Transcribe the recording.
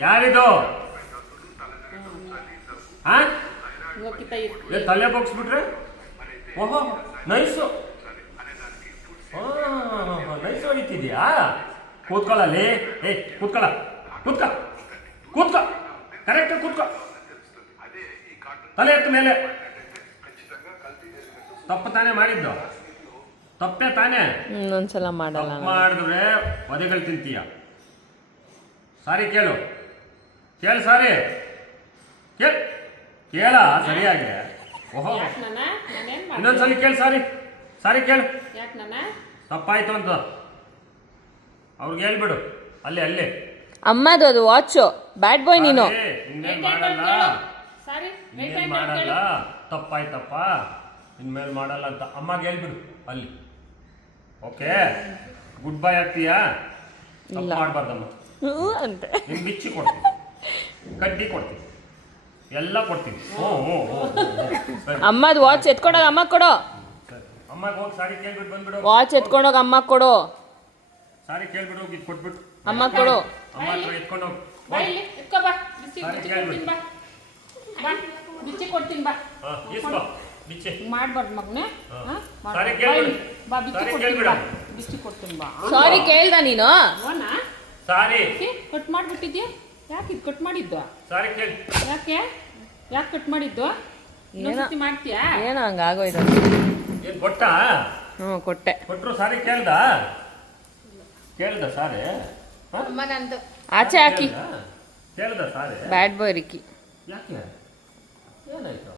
ಯಾರಿದು ಹಾ ತಲೆ ಬಗ್ಸ್ಬಿಟ್ರೆ ಓಹೋ ನೈಸು ನೈಸು ಹೊಡಿತಿದ್ಯಾ ಕೂತ್ಕೊಳ್ಳಲ್ಲಿ ಏ ಕೂತ್ಕೊಳ್ಳ ಕೂತ್ಕ ಕೂತ್ಕ ಕರೆಕ್ಟ್ ಕೂತ್ಕೊ ತಲೆ ಎತ್ತ ಮೇಲೆ ತಪ್ಪು ತಾನೇ ಮಾಡಿದ್ದು ತಪ್ಪೇ ತಾನೇ ಒಂದ್ಸಲ ಮಾಡಲ್ಲ ಮಾಡಿದ್ರೆ ಒದೆಗಳು ತಿಂತೀಯ ಸಾರಿ ಕೇಳು ಕೇಳು ಸಾರಿ ಕೇಳ ಸರಿಯಾಗಿ ಓಹೋ ಇನ್ನೊಂದ್ಸಲಿ ಕೇಳು ಸಾರಿ ಸಾರಿ ಕೇಳು ತಪ್ಪಾಯ್ತು ಅಂತ ಅವ್ರಿಗೆ ಹೇಳ್ಬಿಡು ಅಲ್ಲೇ ಅಲ್ಲೇ ಅಮ್ಮದು ಅದು ವಾಚು ಬ್ಯಾಡ್ ಬಾಯ್ ನೀನು ಇನ್ನೇನ್ ಮಾಡಲ್ಲ ತಪ್ಪಾಯ್ತಪ್ಪ ಇನ್ಮೇಲೆ ಮಾಡಲ್ಲ ಅಂತ ಅಮ್ಮಗೆ ಹೇಳ್ಬಿಡು ಅಲ್ಲಿ ಓಕೆ ಗುಡ್ ಬೈ ಆಗ್ತೀಯಾ ತಪ್ಪು ಮಾಡಬಾರ್ದಮ್ಮ ಅಂತೆ ನಿಮ್ಗೆ ಬಿಚ್ಚಿ ಕೊಡ್ತೀನಿ ಕಡ್ಡಿ ಕೊಡ್ತೀನಿ ಎಲ್ಲ ಕೊಡ್ತೀನಿ ಅಮ್ಮದು ವಾಚ್ ಎತ್ಕೊಂಡೋಗ ಅಮ್ಮ ಕೊಡು ಅಮ್ಮಗೆ ಹೋಗಿ ಸಾರಿ ಕೇಳ್ಬಿಟ್ಟು ಬಂದ್ಬಿಡು ವಾಚ್ ಎತ್ಕೊಂಡೋಗ ಅಮ್ಮ ಕೊಡು ಸಾರಿ ಕೇಳ್ಬಿಡು ಹೋಗಿ ಇದು ಕೊಟ್ಬಿಟ್ಟು ಅಮ್ಮ ಕೊಡು ಅಮ್ಮ ಹತ್ರ ಎತ್ಕೊಂಡು ಹೋಗಿ ಬಿಚ್ಚಿ ಕೊಡ್ತೀನಿ ಬಾ ಇಸ್ಕೋ ಬಿಚ್ಚಿ ಮಾಡ್ಬಾರ್ದು ಮಗನೇ ಸಾರಿ ಕೇಳ್ಬಿಡು ಬಾ ಸಾರಿ ಕೇಳ್ಬಿಡು ಬಿಚ್ಚಿ ಕೊಡ್ತೀನಿ ಬಾ ಸಾರಿ ಕೇಳ್ದ ನೀನು ಸಾರಿ ಕಟ್ ಮಾಡ್ಬಿಟ್ಟಿದ್ಯಾ ಯಾಕೆ ಇದು ಕಟ್ ಮಾಡಿದ್ದು ಸಾರಿ ಕೇಳಿ ಯಾಕೆ ಯಾಕೆ ಕಟ್ ಮಾಡಿದ್ದು ಇನ್ನೊಂದ್ಸತಿ ಮಾಡ್ತೀಯಾ ಏನೋ ಹಂಗಾಗೋಯ್ತು ಏನ್ ಕೊಟ್ಟ ಕೊಟ್ಟೆ ಕೊಟ್ರು ಸಾರಿ ಕೇಳ್ದ ಸಾರಿ ಆಚೆ ಹಾಕಿ ಕೇಳ್ದ ಸಾರಿ ಬ್ಯಾಡ್ ಬಾಯ್ ರಿಕ್ಕಿ ಯಾಕೆ ಏನಾಯ್ತು